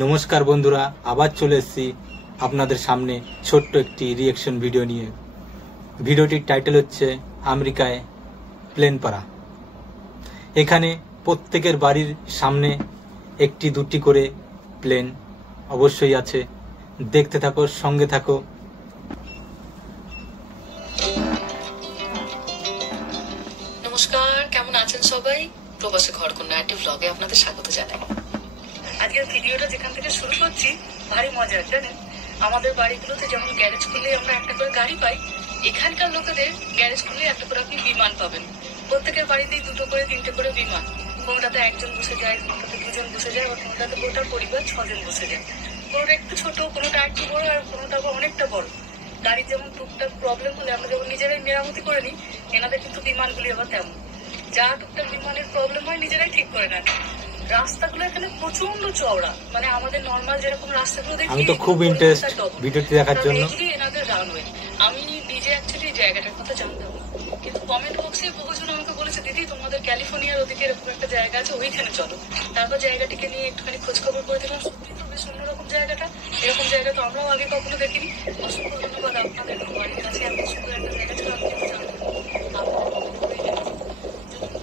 নমস্কার বন্ধুরা, আবার চলে এসেছি আপনাদের সামনে ছোট্ট একটি রিঅ্যাকশন ভিডিও নিয়ে। ভিডিওটির টাইটেল হচ্ছে আমেরিকায় প্লেন পড়া। এখানে প্রত্যেকের বাড়ির সামনে একটি দুটি করে প্লেন অবশ্যই আছে। দেখতে থাকো, সঙ্গে থাকো। নমস্কার, কেমন আছেন সবাই? প্রবাসী ঘরকন্যা একটি ব্লগে আপনাদের স্বাগত জানাই। আজকের ভিডিওটা যেখান থেকে শুরু করছি ভারী মজার, জানেন। আমাদের বাড়িগুলোতে যেমন গ্যারেজ খুললে আমরা একটা করে গাড়ি পাই, এখানকার লোকেদের গ্যারেজ খুললে একটা করে আপনি বিমান পাবেন। প্রত্যেকের বাড়িতেই দুটো করে তিনটে করে বিমান। কোনোটাতে একজন বসে যায়, কোনোটাতে দুজন বসে যায়, আর কোনোটাতে গোটা পরিবার 6 জন বসে যায়। কোনোটা একটু ছোট, কোনোটা একটু বড়, আর কোনোটা অনেকটা বড়। গাড়ির যেমন টুকটাক প্রবলেম হলে আমরা যেমন নিজেরাই মেরামতি করে নিই, এনাদের কিন্তু বিমানগুলি আবার তেমন। যা টুকটাক বিমানের প্রবলেম হয় নিজেরাই ঠিক করে নেন। রাস্তাগুলো এখানে প্রচন্ড চওড়া, মানে আমাদের নর্মাল যেরকম রাস্তাগুলো দেখি, আমি তো খুব ইন্টারেস্ট ভিডিওটি দেখার জন্য। এনাদের রানওয়ে। আমি নিজে অ্যাকচুয়ালি জায়গাটার কথা জানতাম, কিন্তু কমেন্ট বক্সে বহুজন আমাকে বলেছে, দিদি তোমাদের ক্যালিফোর্নিয়ার ওদিকে এরকম একটা জায়গা আছে, ওইখানে চলো। তারপর জায়গাটিকে নিয়ে একটুখানি খোঁজ খবর করে দিলাম। সত্যি তো বেশ অন্যরকম জায়গাটা। এরকম জায়গা তো আমরাও আগে কখনো দেখিনি। অসংখ্য ধন্যবাদ আপনাদের। বাড়ির কাছে এত সুন্দর একটা জায়গা ছিল, আমি কিন্তু জানতাম।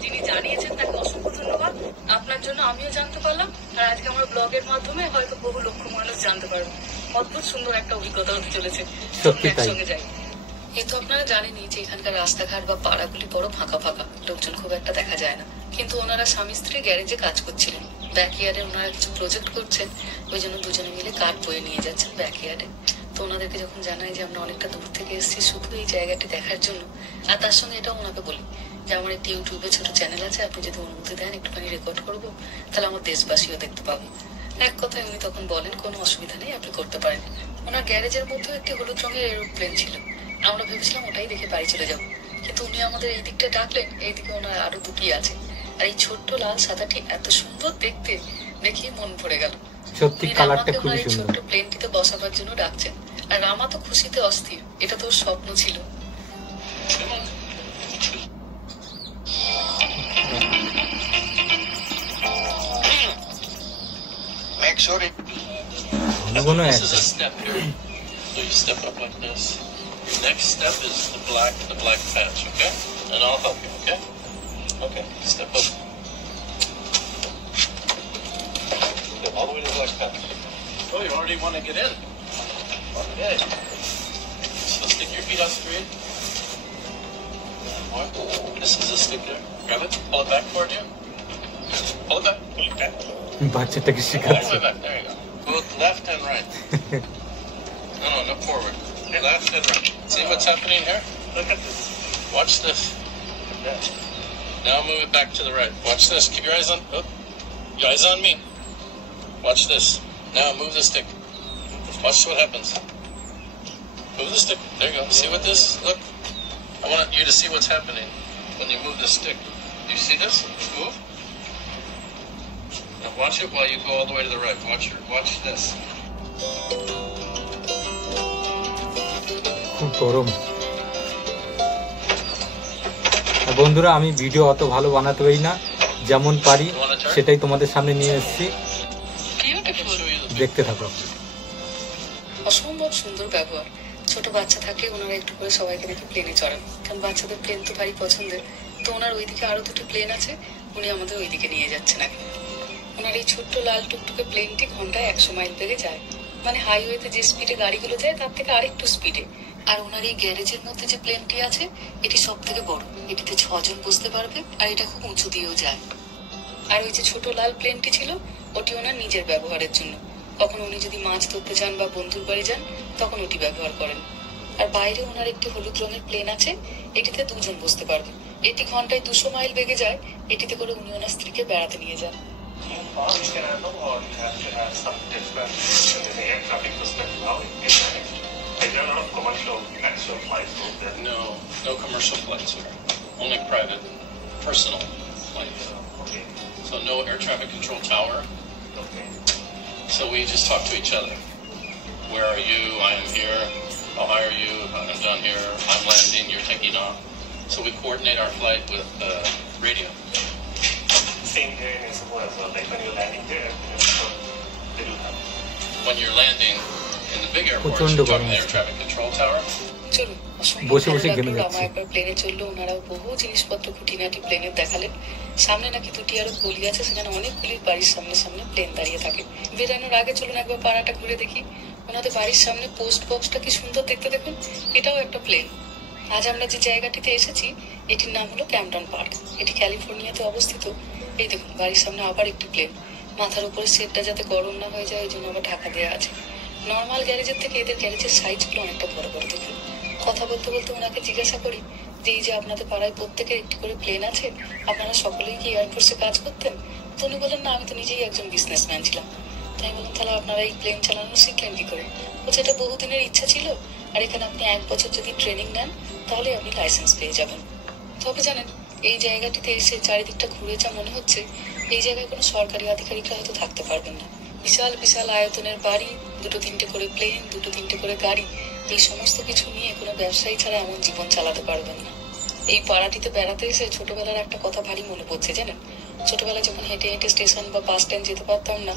যিনি জানিয়েছেন তাকে অসংখ্য ধন্যবাদ। আপনার জন্য আমিও জানতে পারলাম, আর আজকে আমার ব্লগের মাধ্যমে হয়তো বহু লক্ষ মানুষ জানতে পারবে। অদ্ভুত সুন্দর একটা অভিজ্ঞতা হতে চলেছে। একসঙ্গে যাই। এই তো আপনারা জানেনই যে এখানকার রাস্তাঘাট বা পাড়াগুলি বড় ফাঁকা ফাঁকা, লোকজন খুব একটা দেখা যায় না। কিন্তু ওনারা স্বামী স্ত্রী গ্যারেজে কাজ করছিলেন। ব্যাকইয়ার্ডে ওনারা কিছু প্রজেক্ট করছেন, ওই জন্য দুজনে মিলে কার বয়ে নিয়ে যাচ্ছেন ব্যাকইয়ার্ডে। তো ওনাদেরকে যখন জানাই যে আমরা অনেকটা দূর থেকে এসেছি শুধু এই জায়গাটি দেখার জন্য, আর তার সঙ্গে এটাও ওনাকে বলি যে আমার একটি ইউটিউবে ছোট চ্যানেল আছে, আপনি যদি অনুমতি দেন একটুখানি রেকর্ড করবো, তাহলে আমার দেশবাসীও দেখতে পাবো। এক কথায় উনি তখন বলেন কোনো অসুবিধা নেই, আপনি করতে পারেন। ওনার গ্যারেজের মধ্যেও একটি হলুদ রঙের এরোপ্লেন ছিল। আমরা ভেবেছিলাম ওটাই দেখে বাড়ি চলে যাবো, কিন্তু উনি আমাদের এই দিকটা ডাকলেন। এইদিকে ওনার আরো দুটি আছে, আর এই ছোট্ট লাল সাদাটি এত সুন্দর দেখতে, দেখিয়ে মন ভরে গেল। সত্যি কালারটা খুব সুন্দর। ছোট্ট প্লেনটিতে বসাবার জন্য ডাকছেন, আর রামা তো খুশিতে অস্থির। এটা তো স্বপ্ন ছিল। Make sure it. This is a step here. So you step up like this. Your next step is the black patch, okay? And I'll help you, okay? Okay, step up. Step all the way to the black patch. Oh, you already want to get in. Okay. So stick your feet out straight. One more. This is a stick there. Grab it. Pull it back toward you. Pull it back. Pull it back. বাচ্চাটাকে All the শেখাচ্ছে। way back. There you go. Both left and right. No, forward. Left and right. See what's happening here? Look at this. Watch this. Now move it back to the right. Watch this. Keep your eyes on. Oh, your eyes on me. Watch this. Now move the stick. Watch what happens. Move the stick. There you go. See what this? Look. I want you to see what's happening when you move the stick. Do you see this? Move. Now watch it while you go all the way to the right. Watch this. খুব গরম। বন্ধুরা, আমি video অত ভালো বানাতে পারি না, যেমন পারি সেটাই তোমাদের সামনে নিয়ে এসেছি। দেখতে থাকো। অসম্ভব সুন্দর ব্যবহার। ছোট বাচ্চা থাকলে ওনারা একটু করে সবাইকে দেখে প্লেনে চড়েন, কারণ বাচ্চাদের প্লেন তো ভারী পছন্দের। তো ওনার ওইদিকে আরো দুটো প্লেন আছে, উনি আমাদের ওইদিকে নিয়ে যাচ্ছেন আগে। ওনার এই ছোট্ট লাল টুকটুকে প্লেনটি ঘন্টায় 100 মাইল বেগে যায়, মানে হাইওয়েতে যে স্পিডে গাড়িগুলো যায় তার থেকে আরেকটু স্পিডে। আর ওনার এই গ্যারেজের মধ্যে যে প্লেনটি আছে, এটি সব থেকে বড়। এটিতে 6 জন বসতে পারবে, আর এটা খুব উঁচু দিয়েও যায়। আর ওই যে ছোট লাল প্লেনটি ছিল, ওটি ওনার নিজের ব্যবহারের জন্য। কখন উনি যদি মাছ ধরতে যান বা বন্ধুর বাড়ি যান, তখন ওটি ব্যবহার করেন। আর বাইরে ওনার একটি হলুদ রঙের প্লেন আছে, এটিতে 2 জন বসতে পারবে। এটি ঘন্টায় 200 মাইল বেগে যায়। এটিতে করে উনি ওনার স্ত্রীকে বেড়াতে নিয়ে যান। No commercial flights here. Only private, personal flights. Okay. So no air traffic control tower. Okay. So we just talk to each other. Where are you? I am here. How high are you? I'm down here. I'm landing. You're taking off. So we coordinate our flight with radio. Same here in Singapore as well. Like when you're landing there, they do have when you're landing in the big airports, প্রচন্ড you're গরম talking air আছে। traffic control tower. চলুন অসম্ভব বসে ভালো বসে ঘেমে লাগলো। যাচ্ছি। আমার একবার প্লেনে চললো, ওনারাও বহু জিনিসপত্র খুঁটিনাটি প্লেনের দেখালেন। সামনে নাকি দুটি আরো গলি আছে, সেখানে অনেকগুলি বাড়ির সামনে সামনে প্লেন দাঁড়িয়ে থাকে। বেরানোর আগে চলুন একবার পাড়াটা ঘুরে দেখি। ওনাদের বাড়ির সামনে পোস্ট বক্সটা কি সুন্দর দেখতে দেখুন, এটাও একটা প্লেন। আজ আমরা যে জায়গাটিতে এসেছি এটির নাম হলো ক্যাম্পটন পার্ক। এটি ক্যালিফোর্নিয়াতে অবস্থিত। এই দেখুন বাড়ির সামনে আবার একটি প্লেন। মাথার উপরে সেটটা যাতে গরম না হয়ে যায় ওই জন্য আবার ঢাকা দেওয়া আছে। নর্মাল গ্যারেজের থেকে এদের গ্যারেজের সাইজগুলো অনেকটা বড় বড় দেখুন। কথা বলতে বলতে ওনাকে জিজ্ঞাসা করি যে এই যে আপনাদের পাড়ায় প্রত্যেকের একটি করে প্লেন আছে, আপনারা সকলেই কি এয়ারফোর্সে কাজ করতেন? তো উনি বলেন না, আমি তো নিজেই একজন বিজনেসম্যান ছিলাম। তাই বললাম তাহলে আপনারা এই প্লেন চালানো শিখলেন কি করে? বলছে এটা বহুদিনের ইচ্ছা ছিল, আর এখানে আপনি 1 বছর যদি ট্রেনিং নেন তাহলে আপনি লাইসেন্স পেয়ে যাবেন। তবে জানেন এই জায়গাটিতে এসে চারিদিকটা ঘুরে যা মনে হচ্ছে এই জায়গায় কোনো সরকারি আধিকারিকরা হয়তো থাকতে পারবেন না। বিশাল বিশাল আয়তনের বাড়ি, 2-3টে করে প্লেন, 2-3টে করে গাড়ি, এই সমস্ত কিছু নিয়ে কোনো ব্যবসায়ী ছাড়া এমন জীবন চালাতে পারবেন না। এই পাড়াটিতে বেড়াতে এসে ছোটবেলার একটা কথা ভারী মনে পড়ছে জানেন। ছোটবেলায় যখন হেঁটে হেঁটে স্টেশন বা বাস স্ট্যান্ড যেতে পারতাম না,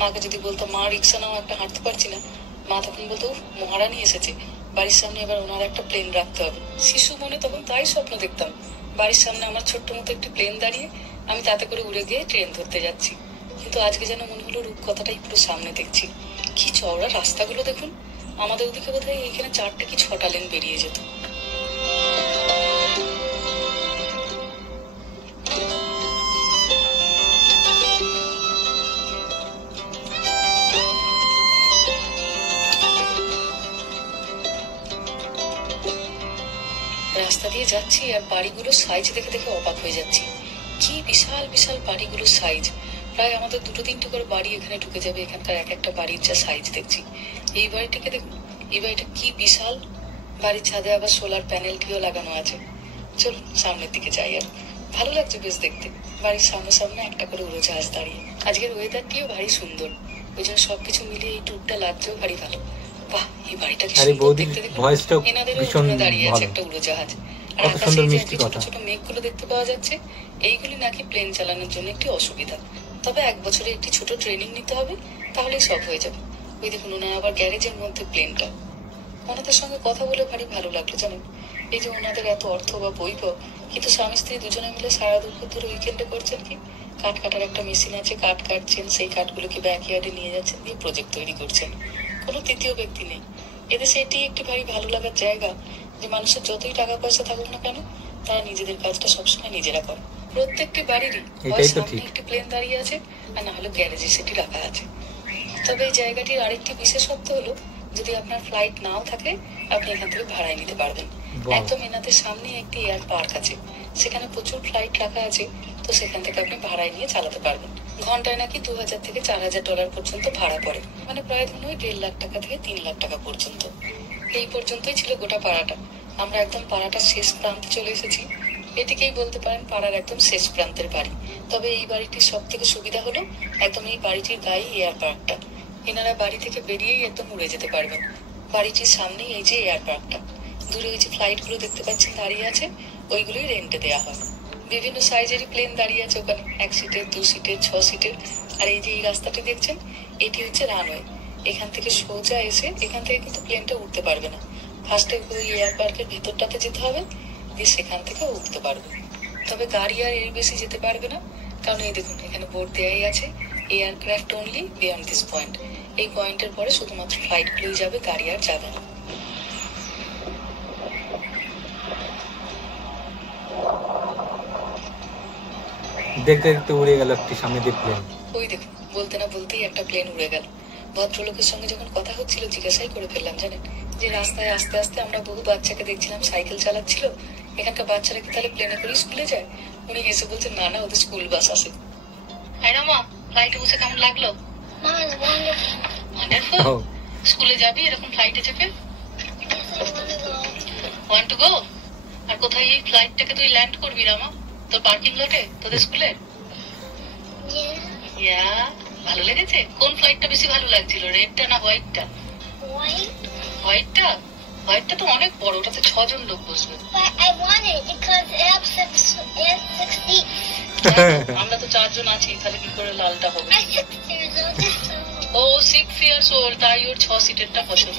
মাকে যদি বলতাম মা রিক্সা নাও, একটা হাঁটতে পারছি না, মা তখন বলতো মহারানী এসেছে, বাড়ির সামনে এবার ওনার একটা প্লেন রাখতে হবে। শিশু মনে তখন তাই স্বপ্ন দেখতাম, বাড়ির সামনে আমার ছোট্ট মতো একটি প্লেন দাঁড়িয়ে, আমি তাতে করে উড়ে গিয়ে ট্রেন ধরতে যাচ্ছি। কিন্তু আজকে যেন মনে হলো রূপকথাটাই পুরো সামনে দেখছি। কি চওড়া রাস্তাগুলো দেখুন। আমাদের ওদিকে বোধহয় এখানে 4টে কি 6টা লেন বেরিয়ে যেত। রাস্তা দিয়ে যাচ্ছি আর বাড়িগুলোর সাইজ দেখে দেখে অবাক হয়ে যাচ্ছি। কি বিশাল বিশাল বাড়িগুলোর সাইজ। প্রায় আমাদের 2-3টে করে বাড়ি এখানে ঢুকে যাবে। এখানকার এক একটা বাড়ির যা সাইজ দেখছি। এই বাড়িটিকে দেখুন, এই বাড়িটা কি বিশাল। বাড়ির ছাদে আবার সোলার প্যানেলটিও লাগানো আছে। চলুন সামনের দিকে যাই। আর ভালো লাগছে বেশ দেখতে। বাড়ির সামনে সামনে একটা করে উড়োজাহাজ দাঁড়িয়ে। আজকের ওয়েদারটিও ভারী সুন্দর, ওই জন্য সবকিছু মিলিয়ে এই ট্যুরটা লাগছেও ভারী ভালো। বাহ, এই বাড়িটা কি সুন্দর দেখতে দেখুন। এনাদেরও উঠোনে দাঁড়িয়ে আছে একটা উড়োজাহাজ। আর আকাশে যে ছোট ছোট মেঘগুলো দেখতে পাওয়া যাচ্ছে, এইগুলি নাকি প্লেন চালানোর জন্য একটি অসুবিধা। তবে 1 বছরে একটি ছোট ট্রেনিং নিতে হবে, তাহলেই সব হয়ে যাবে। ওই দেখুন ওনার আবার গ্যারেজের মধ্যে প্লেনটা। ওনাদের সঙ্গে কথা বলে ভারী ভালো লাগলো জানেন। এই যে ওনাদের এত অর্থ বা বৈভব, কিন্তু স্বামী স্ত্রী দুজনে মিলে সারা দুপুর ধরে উইকেন্ডে করছেন কি, কাঠ কাটার একটা মেশিন আছে, কাঠ কাটছেন, সেই কাঠগুলোকে ব্যাকইয়ার্ডে নিয়ে যাচ্ছেন, দিয়ে প্রজেক্ট তৈরি করছেন। কোনো তৃতীয় ব্যক্তি নেই। এদেশে এটি একটি ভারী ভালো লাগার জায়গা যে মানুষের যতই টাকা পয়সা থাকুক না কেন, তারা নিজেদের কাজটা সবসময় নিজেরা করে। প্রত্যেকটি বাড়িরই হয় সামনে একটি প্লেন দাঁড়িয়ে আছে, আর না হলে গ্যারেজে সেটি রাখা আছে। তবে এই জায়গাটির আরেকটি বিশেষত্ব হলো, যদি আপনার ফ্লাইট নাও থাকে আপনি এখান থেকে ভাড়ায় নিতে পারবেন। একদম এনাদের সামনে একটি এয়ার পার্ক আছে, সেখানে প্রচুর ফ্লাইট রাখা আছে। তো সেখান থেকে আপনি ভাড়ায় নিয়ে চালাতে পারবেন। ঘন্টায় নাকি $2000 থেকে $4000 পর্যন্ত ভাড়া পড়ে, মানে প্রায় ধরুন 1.5 লাখ টাকা থেকে 3 লাখ টাকা পর্যন্ত। এই পর্যন্তই ছিল গোটা পাড়াটা। আমরা একদম পাড়াটার শেষ প্রান্তে চলে এসেছি। এটিকেই বলতে পারেন পাড়ার একদম শেষ প্রান্তের বাড়ি। তবে এই বাড়িটির সব থেকে সুবিধা হলো একদম এই বাড়িটির গায়ে এয়ার পার্কটা। এনারা বাড়ি থেকে বেরিয়েই একদম উড়ে যেতে পারবেন। বাড়িটির সামনেই এই যে এয়ার পার্কটা। দূরে ওই যে ফ্লাইটগুলো দেখতে পাচ্ছেন দাঁড়িয়ে আছে, ওইগুলোই রেন্টে দেওয়া হয়। বিভিন্ন সাইজেরই প্লেন দাঁড়িয়ে আছে ওখানে, 1 সিটের, 2 সিটের, 6 সিটের। আর এই যে এই রাস্তাটি দেখছেন, এটি হচ্ছে রানওয়ে। এখান থেকে সোজা এসে এখান থেকে কিন্তু প্লেনটা উঠতে পারবে না। ফার্স্টে ওই এয়ার পার্কের ভিতরটাতে যেতে হবে, দিয়ে সেখান থেকে উঠতে পারবে। তবে গাড়ি আর এর বেশি যেতে পারবে না, কারণ এই দেখুন এখানে বোর্ড দেয়াই আছে, aircraft only beyond this point. এই পয়েন্টের পরে শুধুমাত্র ফ্লাইটগুলোই যাবে, গাড়ি আর যাবে না। দেখতে দেখতে উড়ে গেল একটি সামনে দিয়ে প্লেন। ওই দেখুন বলতে না বলতেই একটা প্লেন উড়ে গেল। ভদ্রলোকের সঙ্গে যখন কথা হচ্ছিল জিজ্ঞাসাই করে ফেললাম জানেন, যে রাস্তায় আস্তে আস্তে আমরা বহু বাচ্চাকে দেখছিলাম সাইকেল চালাচ্ছিল, এখানকার বাচ্চারা কি তাহলে প্লেনে করে স্কুলে যায়? উনি হেসে বলছেন না না, ওদের স্কুল বাস আছে। হ্যাঁ মা, ফ্লাইটে বসে কেমন লাগলো? ওয়ান্ডারফুল। স্কুলে যাবি এরকম ফ্লাইটে চেপে? Want to go. আর কোথায় এই ফ্লাইটটাকে তুই ল্যান্ড করবি রামা? তোর পার্কিং লটে তোদের স্কুলের? ইয়া, ভালো লেগেছে? কোন ফ্লাইটটা বেশি ভালো লাগছিল, রেডটা না হোয়াইটটা? হোয়াইটটা? হোয়াইটটা তো অনেক বড়, ওটাতে 6 জন লোক বসবে। আমরা তো 4 জন আছি, তাহলে কি করে লালটা হবে? ও 6 6 ইয়ার্স ওল্ড, তাই ওর 6 সিটেরটা পছন্দ।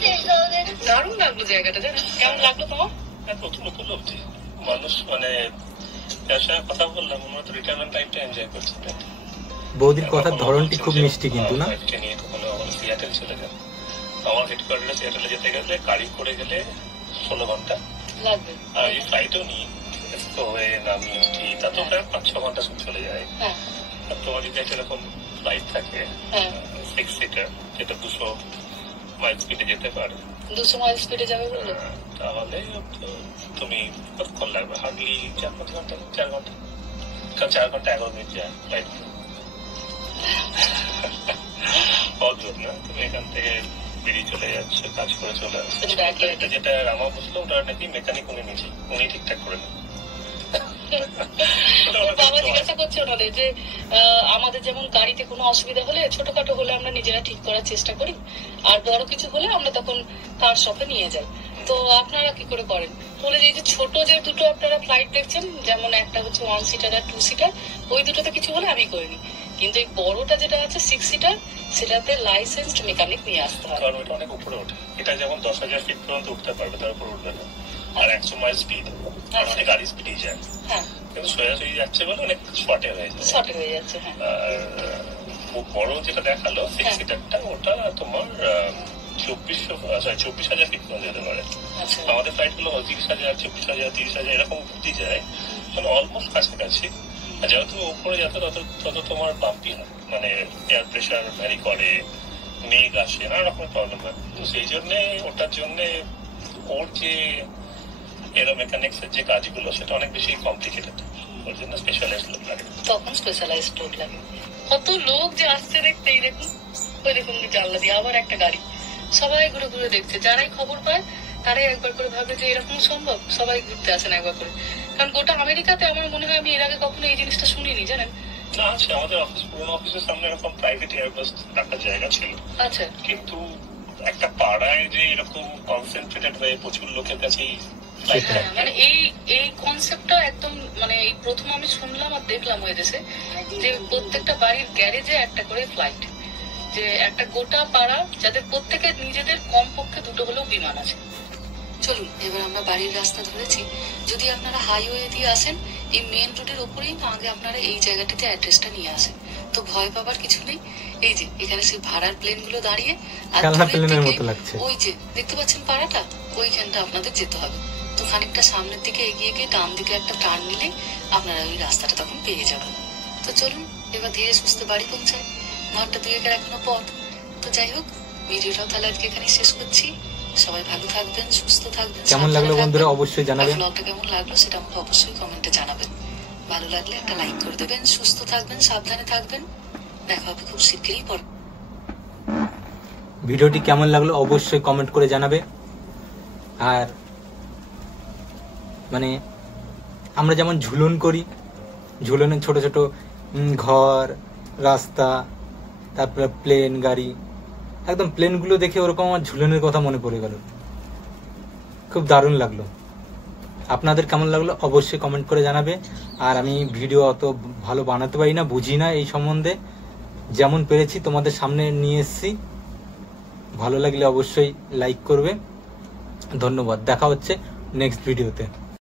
দারুণ লাগলো জায়গাটা, জানেন? কেমন লাগলো তোমার? প্রথম উপলব্ধি মানুষ মানে যার সঙ্গে কথা বললাম আমরা তো রিটায়ারমেন্ট টাইমটা এনজয় করছি। বৌদির কথার ধরনটি খুব মিষ্টি কিন্তু না? নিয়ে কখনো আমাদের সিয়াটেল চলে যান, আমার হেডকোয়ার্টারে সিয়াটেলে যেতে গেলে গাড়ি করে গেলে 16 ঘন্টা লাগবে, আর এই ফ্লাইটও নিই তো হয়ে নামি উঠি তাতে প্রায় 5-6 ঘন্টা চলে যায়। আর তোমার যদি একটা এরকম ফ্লাইট থাকে 6 সিটার যেটা 200 মাইল স্পিডে যেতে পারে, 200 মাইল স্পিডে যাবে বললে, তাহলে তুমি কতক্ষণ লাগবে? হার্ডলি 4-5 ঘন্টা, 4 ঘন্টা, কারণ 4 ঘন্টা 11 মিনিট যায় ফ্লাইট। অদ্ভুত না? তুমি এখান থেকে বেরিয়ে চলে যাচ্ছে, কাজ করে চলে আসছে। এটা যেটা রামা বুঝলো ওটা নাকি মেকানিক উনি নিজে, উনি ঠিকঠাক করে নেন। বাবা জিজ্ঞাসা করছে ওনাদের যে আমাদের যেমন গাড়িতে কোনো অসুবিধা হলে ছোটখাটো হলে আমরা নিজেরা ঠিক করার চেষ্টা করি, আর বড় কিছু হলে আমরা তখন কার শপে নিয়ে যাই, তো আপনারা কি করে করেন? বলে যে এই যে ছোট যে দুটো আপনারা ফ্লাইট দেখছেন, যেমন একটা হচ্ছে 1 সিটার আর 2 সিটার, ওই দুটোতে কিছু হলে আমি করিনি, কিন্তু এই বড়টা যেটা আছে 6 সিটার সেটাতে লাইসেন্সড মেকানিক নিয়ে আসতে হয়, কারণ এটা অনেক উপরে ওঠে। এটা যেমন 10,000 ফিট পর্যন্ত উঠতে পারবে, তার উপর উঠবে না। আর 100 মাইল স্পিড, অনেক গাড়ি স্পিডই যায়, কিন্তু সোজাসুজি যাচ্ছে বলে অনেক শর্টে হয়ে যায়, শর্টে হয়ে যাচ্ছে। আর বড় যেটা দেখালো 6 সিটারটা, ওটা তোমার 24,000 ফিট পর্যন্ত যেতে পারে। আমাদের ফ্লাইট গুলো 30,000, 24,000, 30,000 এরকম অব্দি যায়, মানে অলমোস্ট কাছাকাছি। আর যেহেতু উপরে যাতে তত তোমার বাম্পি হয়, মানে এয়ার প্রেশার ভ্যারি করে, মেঘ আসে, নানা রকমের প্রবলেম হয়। তো সেই জন্যে ওটার জন্যে ওর যে এরো মেকানিক্স এর যে কাজগুলো সেটা অনেক বেশি কমপ্লিকেটেড, ওর জন্য স্পেশালাইজড লোক লাগে, তখন স্পেশালাইজড লোক লাগে। কত লোক যে আসছে দেখতে, এই দেখুন, ওই দেখুন জানলা দিয়ে আবার একটা গাড়ি, সবাই ঘুরে ঘুরে দেখছে, যারাই খবর পায় তারাই একবার করে ভাবে যে এরকম সম্ভব, সবাই ঘুরতে আসেন একবার করে। কারণ গোটা আমেরিকাতে আমার মনে হয় আমি এর আগে কখনো এই জিনিসটা শুনিনি, জানেন? না, আছে আমাদের পুরোনো অফিসের সামনে এরকম প্রাইভেট এয়ারবাস রাখার জায়গা ছিল, আচ্ছা, কিন্তু একটা পাড়ায় যে এরকম কনসেন্ট্রেটেড হয়ে প্রচুর লোকের কাছেই মানে এই কনসেপ্টটা একদম মানে এই প্রথম আমি শুনলাম আর দেখলাম ওই দেশে, যে প্রত্যেকটা বাড়ির গ্যারেজে একটা করে ফ্লাইট, যে একটা গোটা পাড়া যাদের প্রত্যেকের নিজেদের কমপক্ষে দুটো হলেও বিমান আছে। চলুন এবার আমরা বাড়ির রাস্তা ধরেছি, যদি আপনারা হাইওয়ে দিয়ে আসেন এই মেন রোডের উপরেই আগে আপনারা এই জায়গাটিতে অ্যাড্রেসটা নিয়ে আসেন, তো ভয় পাবার কিছু নেই। এই যে এখানে সেই ভাড়ার প্লেন গুলো দাঁড়িয়ে, আর ওই যে দেখতে পাচ্ছেন পাড়াটা, ওইখানটা আপনাদের যেতে হবে। তো খানিকটা সামনের দিকে এগিয়ে গিয়ে ডান দিকে একটা টার্ন নিলে আপনারা ওই রাস্তাটা তখন পেয়ে যাবেন। তো চলুন এবার ধীরে সুস্থে বাড়ি পৌঁছায়, 1 ঘন্টা 2 এখনো পথ। তো যাই হোক, ভিডিওটাও তাহলে আজকে এখানে শেষ করছি। সবাই ভালো থাকবেন, সুস্থ থাকবেন। কেমন লাগলো বন্ধুরা অবশ্যই জানাবেন, ব্লগটা কেমন লাগলো সেটা আমাকে অবশ্যই কমেন্টে জানাবেন। ভালো লাগলে একটা লাইক করে দেবেন। সুস্থ থাকবেন, সাবধানে থাকবেন, দেখা হবে খুব শীঘ্রই। পর ভিডিওটি কেমন লাগলো অবশ্যই কমেন্ট করে জানাবে। আর মানে আমরা যেমন ঝুলন করি, ঝুলনের ছোট ছোট ঘর, রাস্তা, তারপরে প্লেন গাড়ি, একদম প্লেনগুলো দেখে ওরকম আমার ঝুলনের কথা মনে পড়ে গেল, খুব দারুণ লাগলো। আপনাদের কেমন লাগলো অবশ্যই কমেন্ট করে জানাবে। আর আমি ভিডিও অত ভালো বানাতে পারি না, বুঝি না এই সম্বন্ধে, যেমন পেরেছি তোমাদের সামনে নিয়ে এসেছি। ভালো লাগলে অবশ্যই লাইক করবে। ধন্যবাদ, দেখা হচ্ছে নেক্সট ভিডিওতে।